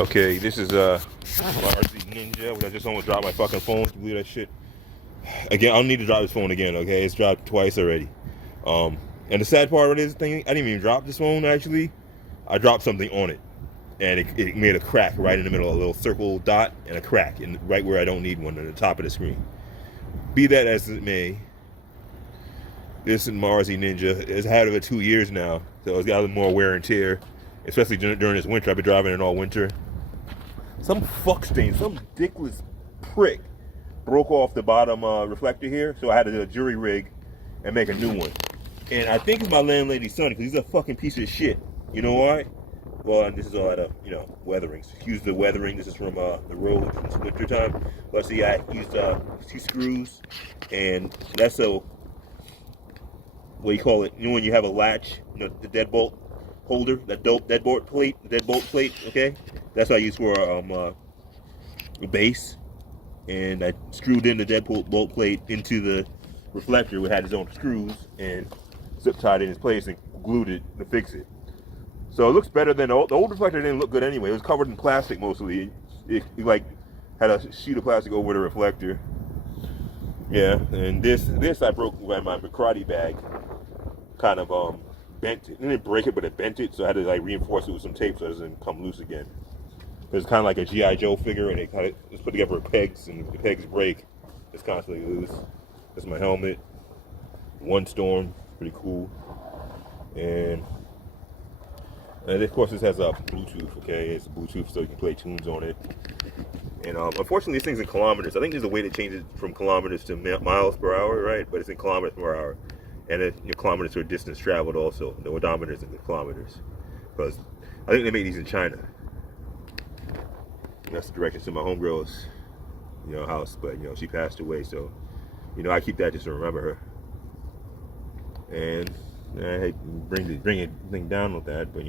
Okay, this is my RC Ninja, which I just almost dropped my fucking phone. Can you believe that shit? Again, I don't need to drop this phone again, okay? It's dropped twice already. And the sad part of this thing, I didn't even drop this phone actually. I dropped something on it. And it made a crack right in the middle, a little circle dot and a crack, and right where I don't need one, at the top of the screen. Be that as it may, this is my RC Ninja. It's had it for 2 years now, so it's got a little more wear and tear, especially during this winter. I've been driving it all winter. Some fuck stain, some dickless prick broke off the bottom reflector here, so I had to do a jury rig and make a new one. And I think it's my landlady's son, because he's a fucking piece of shit. You know why? Well, this is all out of, weathering. Excuse the weathering. This is from the road. It's winter time. But see, I used 2 screws, and that's what do you call it? When you have a latch, the deadbolt holder, that deadbolt plate, okay? That's what I use for the base. And I screwed in the deadbolt plate into the reflector. It had its own screws and zip tied it in its place and glued it to fix it. So it looks better than the old reflector. Didn't look good anyway. It was covered in plastic mostly. It like had a sheet of plastic over the reflector. Yeah, and this I broke by my karate bag. Kind of bent it. It didn't break it, but it bent it. So I had to like reinforce it with some tape so it doesn't come loose again. It's kind of like a G.I. Joe figure, and it's put together with pegs, and if the pegs break, it's constantly loose. This is my helmet. One Storm, pretty cool. And of course, this has a Bluetooth, okay? It's Bluetooth, so you can play tunes on it. And unfortunately, this thing's in kilometers. I think there's a way to change it from kilometers to miles per hour, right? But it's in kilometers per hour. And then kilometers for distance traveled also. The odometer is in the kilometers. Because I think they made these in China. And that's the directions to my homegirl's, house. But, she passed away, so, I keep that just to remember her. And I hate bring it thing down with that, but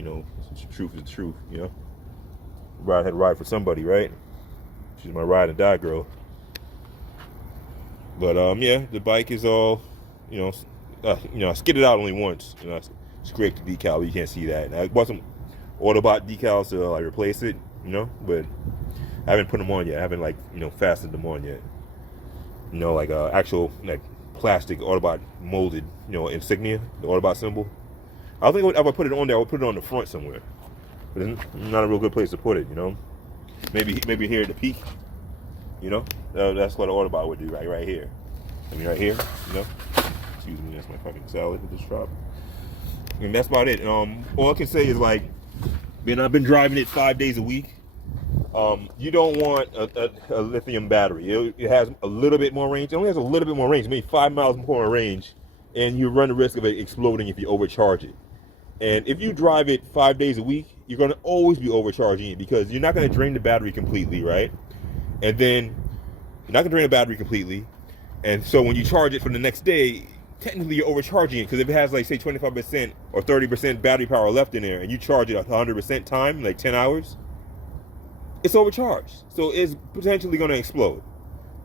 truth is the truth, Ride had to ride for somebody, right? She's my ride and die girl. But yeah, the bike is all, I skidded out only once. I scraped the decal, but you can't see that. And I bought some Autobot decals to replace it, but I haven't put them on yet. I haven't fastened them on yet. Actual plastic Autobot molded, insignia, the Autobot symbol. I think if I put it on there, I would put it on the front somewhere. But it's not a real good place to put it, Maybe here at the peak, that's what an Autobot would do, right here. Right here, Excuse me, that's my fucking salad with this drop. And that's about it. All I can say is I've been driving it 5 days a week. You don't want a lithium battery. It has a little bit more range. It only has a little bit more range, maybe 5 miles more range, and you run the risk of it exploding if you overcharge it. And if you drive it 5 days a week, you're going to always be overcharging it because you're not going to drain the battery completely, right? And then you're not going to drain the battery completely. And so when you charge it for the next day, technically you're overcharging it because if it has say 25% or 30% battery power left in there and you charge it 100% time, 10 hours, it's overcharged. So it's potentially going to explode.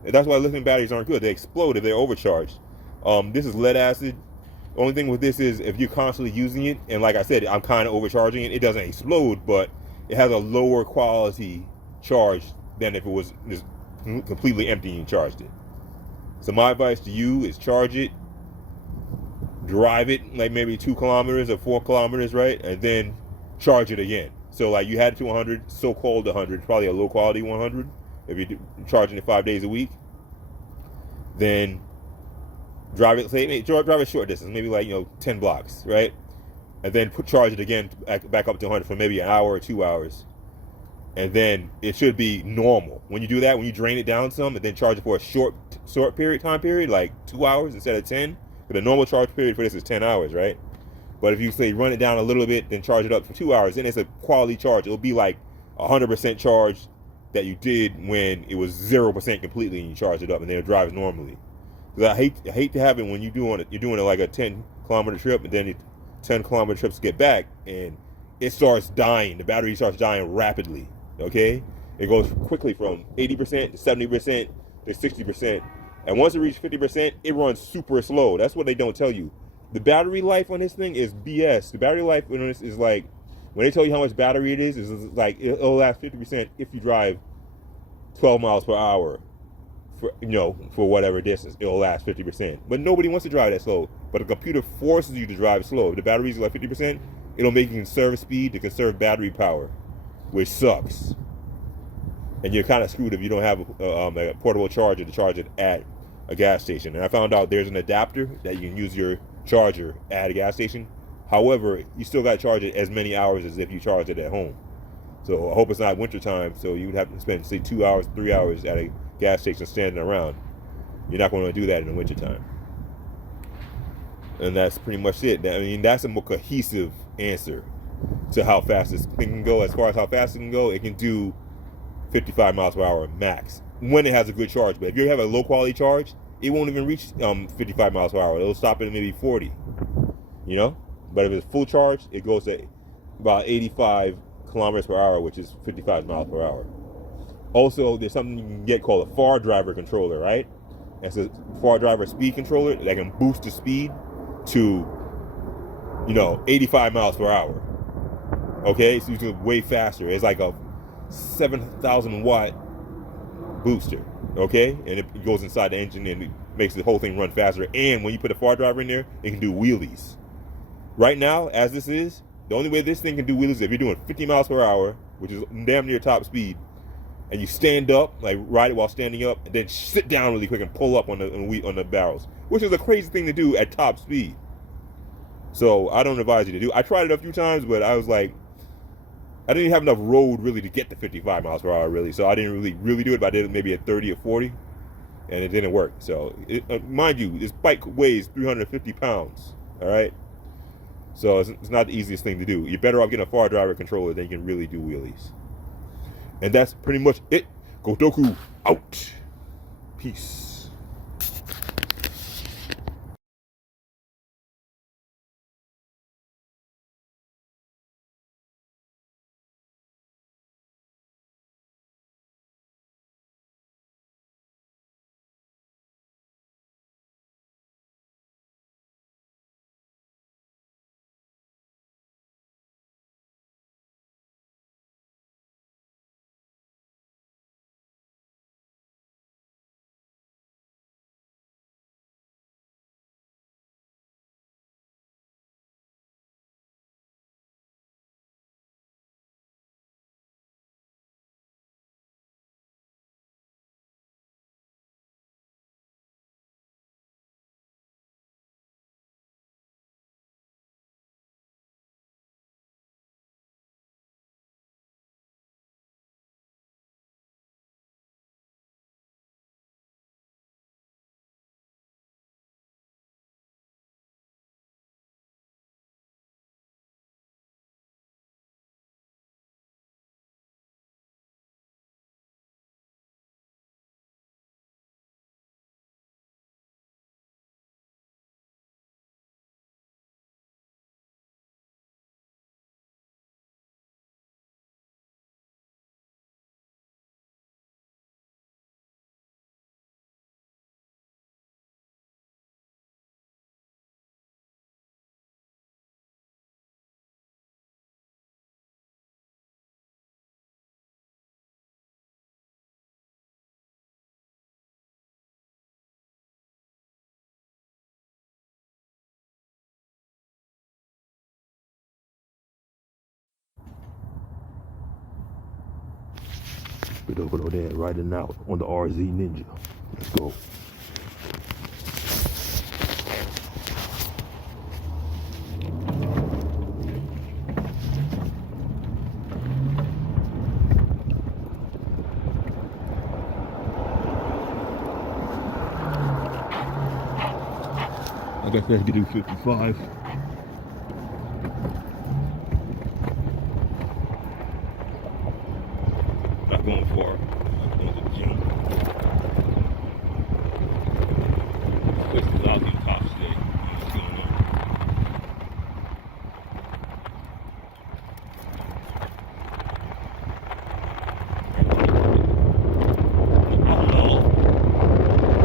And that's why lithium batteries aren't good. They explode if they're overcharged. This is lead acid. The only thing with this is if you're constantly using it, and like I said, I'm kind of overcharging it, it doesn't explode, but it has a lower quality charge than if it was just completely empty and you charged it. So my advice to you is charge it, drive it maybe 2 kilometers or 4 kilometers, right? And then charge it again. So you had it to 100, so-called 100, probably a low quality 100. If you're charging it 5 days a week, then drive it short distance, maybe 10 blocks, right? And then charge it again back up to 100 for maybe an hour or 2 hours. And then it should be normal. When you do that, when you drain it down some and then charge it for a short time period, like 2 hours instead of 10, but the normal charge period for this is 10 hours, right? But if you say run it down a little bit, then charge it up for 2 hours, then it's a quality charge. It'll be 100% charge that you did when it was 0% completely and you charge it up and then it drives normally. Because I hate to have it when you're doing it like a 10-kilometer trip and then 10-kilometer trips to get back and it starts dying. The battery starts dying rapidly, okay? It goes quickly from 80% to 70% to 60%. And once it reaches 50%, it runs super slow. That's what they don't tell you. The battery life on this thing is BS. The battery life on this is When they tell you how much battery it is, it's like it'll last 50% if you drive 12 miles per hour for for whatever distance. It'll last 50%. But nobody wants to drive that slow. But the computer forces you to drive slow. If the batteries are like 50%, it'll make you conserve speed to conserve battery power, which sucks. And you're kind of screwed if you don't have a portable charger to charge it at a gas station. And I found out there's an adapter that you can use your charger at a gas station. However, you still got to charge it as many hours as if you charge it at home. So I hope it's not winter time, so you would have to spend, say, 2 hours, 3 hours at a gas station standing around. You're not going to do that in the winter time. And that's pretty much it. I mean, that's a more cohesive answer to how fast this thing can go. As far as how fast it can go, it can do 55 miles per hour max when it has a good charge. But if you have a low quality charge, it won't even reach 55 miles per hour. It'll stop at maybe 40, But if it's full charge, it goes to about 85 kilometers per hour, which is 55 miles per hour. Also, there's something you can get called a far driver controller, right? It's a far driver speed controller that can boost the speed to, 85 miles per hour. Okay, so it's way faster. It's like a 7,000 watt booster, okay? And it goes inside the engine and it makes the whole thing run faster. And when you put a far driver in there, it can do wheelies. Right now, as this is, the only way this thing can do wheelies is if you're doing 50 miles per hour, which is damn near top speed, and you stand up, like ride it while standing up, and then sit down really quick and pull up on the barrels, which is a crazy thing to do at top speed. So I don't advise you to do. I tried it a few times, but I was like, I didn't have enough road really to get to 55 miles per hour really, so I didn't really do it. But I did it maybe at 30 or 40, and it didn't work. So mind you, this bike weighs 350 pounds. All right. So it's not the easiest thing to do. You're better off getting a far driver controller than you can really do wheelies. And that's pretty much it. Gotoku out. Peace. Get over there riding out on the RZ Ninja. Let's go. I guess I have to do 55. Not going far. I'm going to the gym. This place is out in Cops today. What's going on?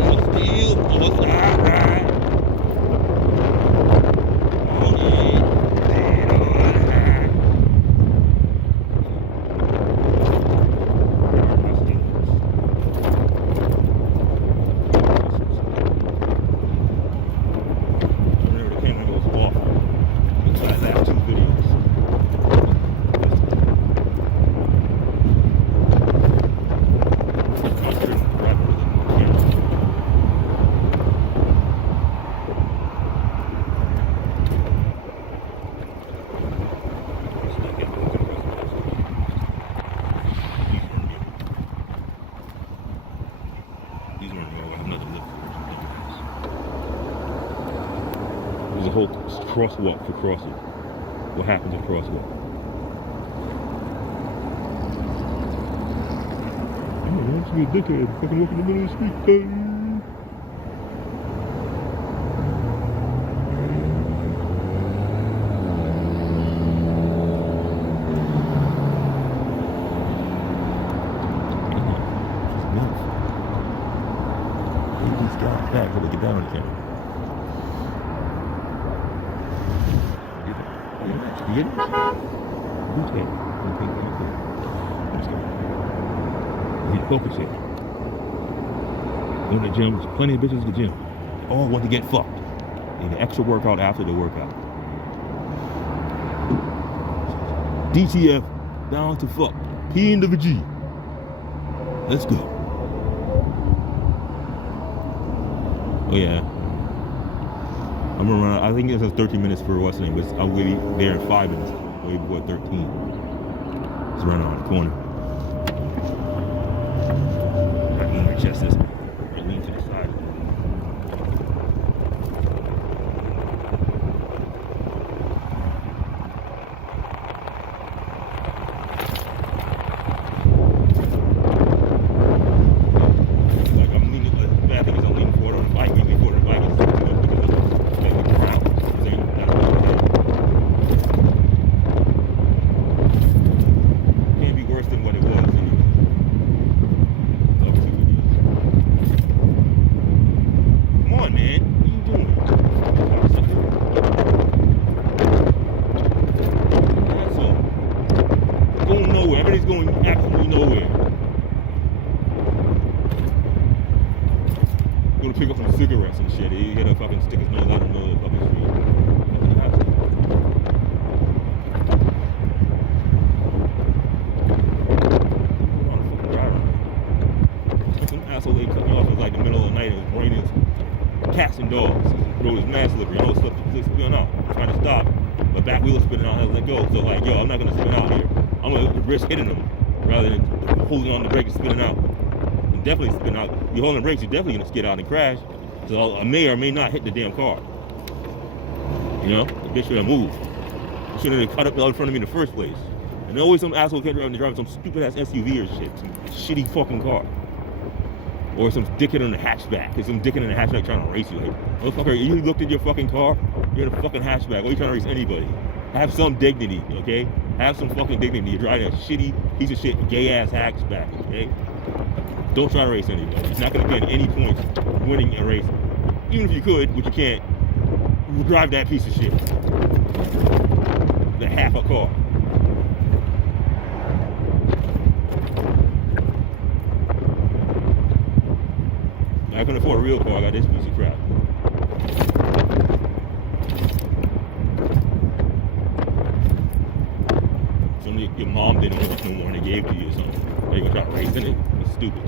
Oh, still, another look. There's a whole crosswalk for crossing. What happens at crosswalk? Oh, man, she a dickhead. Fucking walk in the middle of the street. Back so they get down on the camera. You get it? Okay. You focus it. Go to the gym. There's plenty of bitches at the gym. All want to get fucked. Need an extra workout after the workout. DTF down to fuck. P into the G. Let's go. Oh yeah. I'm gonna run. I think it says 13 minutes for what's name, but I'll be there in 5 minutes. Way before 13. Let's run around the corner. I lean my chest this way. I lean to the side. Like I'm leaning. The bad thing is I'm leaning forward on the bike. Leaning forward on the bike is like the ground. Can't be worse than what it was. Come on, man. What are you doing? That's all. Going nowhere. Everybody's going absolutely nowhere. Gonna pick up some cigarettes and shit. He gotta fucking stick his nose out in the middle of the fucking street. Some asshole lady cut me off. It was like the middle of the night. It was raining. Cats and dogs. The road was mad slippery. All the stuff was spinning out. I'm trying to stop. My back wheel was spinning out. I had to let go. So like, yo, I'm not gonna spin out here. I'm gonna risk hitting them rather than holding on the brake and spinning out. And definitely spin out. You're holding the brakes, you're definitely gonna skid out and crash. So I may or may not hit the damn car. You know, the bitch should have moved. She should have cut up in front of me in the first place. And always some asshole kept driving some stupid ass SUV or shit, some shitty fucking car. Or some dickhead in the hatchback. There's some dickhead in the hatchback trying to race you. Like, motherfucker, you looked at your fucking car, you're in a fucking hatchback. Why are you trying to race anybody? Have some dignity, okay? Have some fucking dignity. You're driving a shitty piece of shit, gay ass hatchback, okay? Don't try to race anybody. It's not gonna get any points winning a race. Even if you could, which you can't, drive that piece of shit. The half a car. I couldn't afford a real car, I got this piece of crap. Somebody, your mom didn't want it no more and they gave it to you or something. Are you gonna try to race in it? It's stupid.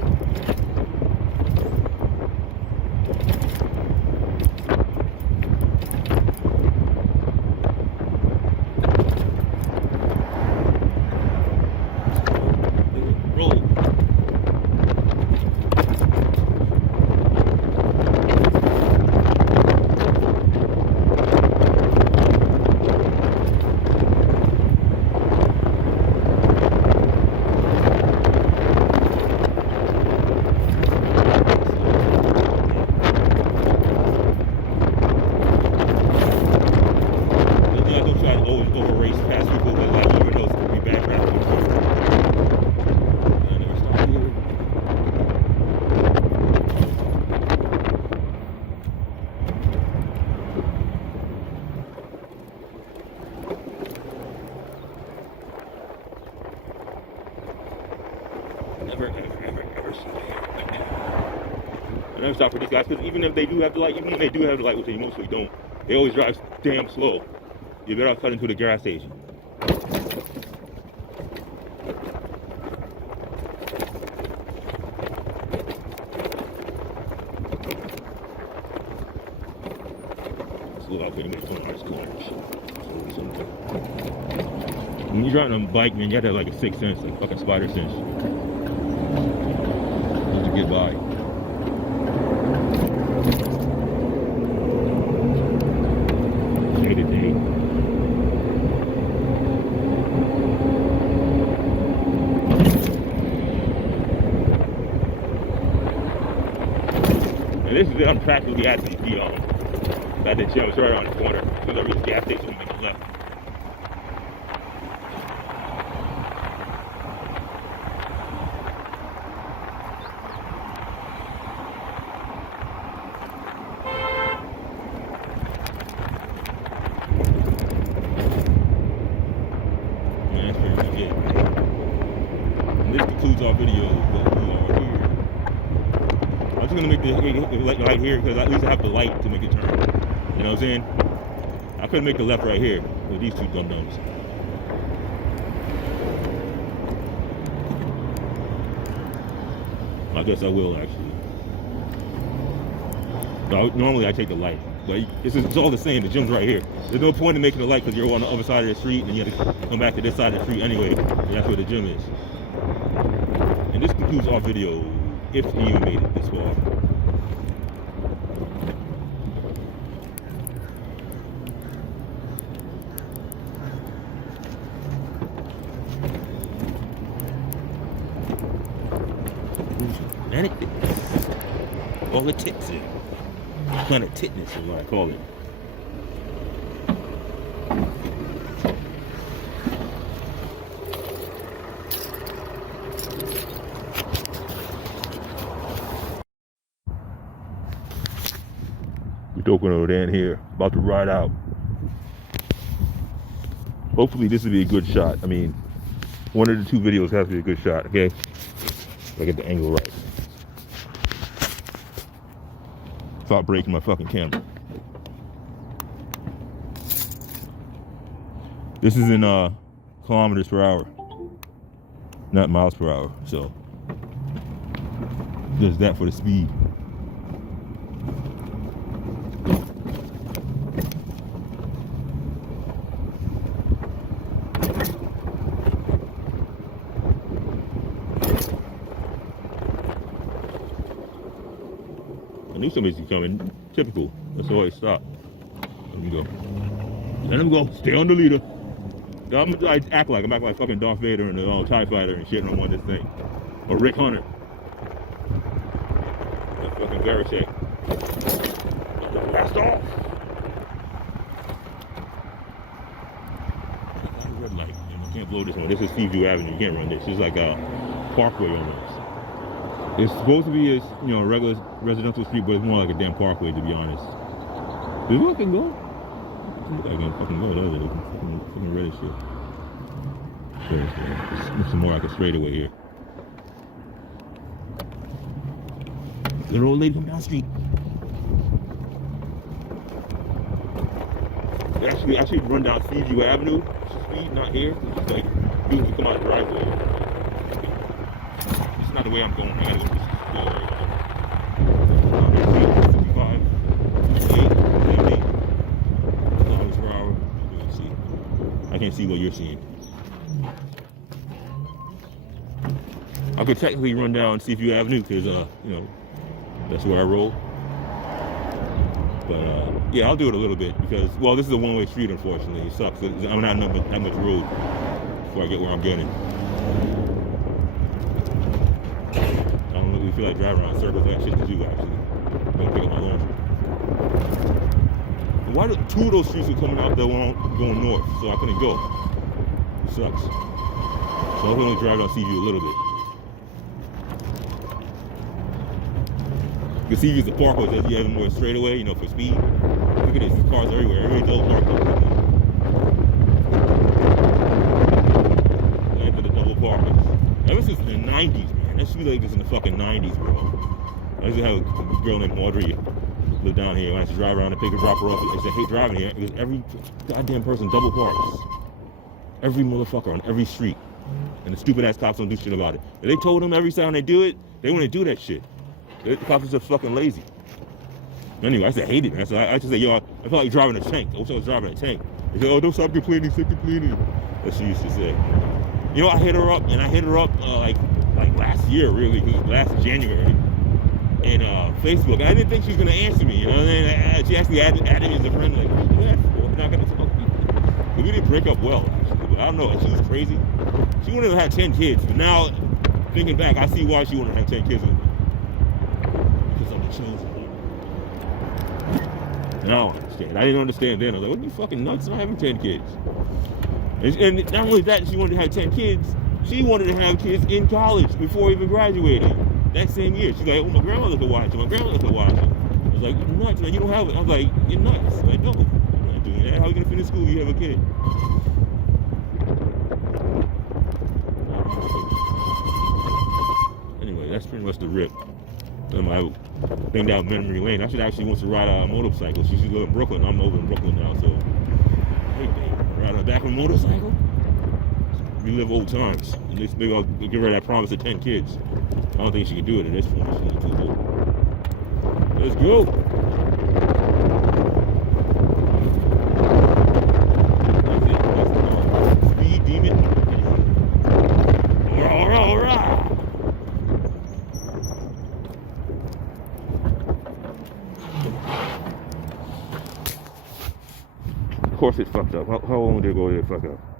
I never stop for these guys because even if they do have the light, which they mostly don't, they always drive damn slow. You better cut into the gas station. Let's look out for the nice corners. When you're driving on a bike, man, you have to have like a sixth sense, like fucking spider sense. Just to get by. And this is it. I'm practically at the gym. It's right around the corner. As soon as I reach the gas station, I'm making left. Man, that's pretty much it. And this concludes our video. I'm just gonna make the light here because at least I have the light to make it turn. You know what I'm saying? I couldn't make the left right here with these two dum-dums. I guess I will actually. Normally I take the light, but it's all the same. The gym's right here. There's no point in making the light because you're on the other side of the street and you have to come back to this side of the street anyway. That's where the gym is. And this concludes our video. If you even made it this far. Planet Fitness. All the tits in. Planet Titness is what I call it. We're over there in here, about to ride out. Hopefully this will be a good shot. I mean, one of the two videos has to be a good shot, okay? I get the angle right. Without breaking my fucking camera. This is in kilometers per hour, not miles per hour, so there's that for the speed. I knew somebody's coming. Typical. Let's always stop. Let me go. Let him go. Stay on the leader. I act like fucking Darth Vader and the TIE Fighter and shit, and I'm on this thing. Or Rick Hunter. That fucking Barricade. Blast off! Red light. You can't blow this one. This is Seaview Avenue. You can't run this. It's like a parkway almost. It's supposed to be a regular residential street, but it's more like a damn parkway, to be honest. Does it fucking go? I can fucking go. Does it? Fucking red as shit. It's more like a straightaway here. Little old lady from down the street. I should run down Seaview Avenue Street, not here. It's like you come out the driveway. It's not the way I'm going. I gotta go to the kilometers per hour. I can't see what you're seeing. I could technically run down Seaview Avenue because that's where I roll. But yeah, I'll do it a little bit because, well, this is a one-way street, unfortunately. It sucks. I'm not that much road before I get where I'm getting. I don't really feel like driving around circles. I got shit to do, actually. I'm gonna pick up my laundry. Why do two of those streets are coming out that were going north, so I couldn't go? It sucks. So I'm gonna drive down Seaview a little bit. You can see use the parkway that you have more straightaway, for speed. Look at this, there's cars everywhere. Every double parkway. Land for the double parkways. Ever since the 90s, man. That should be like this in the fucking 90s, bro. I used to have a girl named Audrey live down here. When I used to drive around and pick her, drop her off. I used to hate driving here because every goddamn person double parks. Every motherfucker on every street. And the stupid ass cops don't do shit about it. If they told them every time they do it, they wouldn't do that shit. The cops are just fucking lazy. Anyway, I just hate it, man. So I just say, I felt like driving a tank. I wish I was driving a tank. They say, oh, don't stop complaining, stop complaining. That's what she used to say. I hit her up, like last year, really, because it was last January. And Facebook, I didn't think she was gonna answer me. And she actually added me as a friend. Like, what are you doing that for? We're not gonna talk to you. But we didn't break up well, actually. But I don't know. She was crazy. She wouldn't have had 10 kids. But now, thinking back, I see why she wouldn't have had 10 kids with me. Because I'm the chosen one. Now I understand. I didn't understand then. I was like, what are you fucking nuts? I'm having 10 kids. And not only that, she wanted to have 10 kids. She wanted to have kids in college before even graduating. That same year. She's like, oh, my grandmother could watch it. My grandmother could watch it. I was like, you're nuts, man. You don't have it. I was like, you're nuts. I'm like, no, I'm not doing that. How are you going to finish school if you have a kid? Anyway, that's pretty much the rip. I think down memory lane. I should actually want to ride a motorcycle. She should live in Brooklyn. I'm over in Brooklyn now, so hey, babe, ride on the back of a motorcycle. We live old times. And this maybe I'll give her that promise of 10 kids. I don't think she can do it at this point. She's too good. Let's go. That's it. That's the speed demon. All right. Of course it fucked up. How long did it go to fuck up?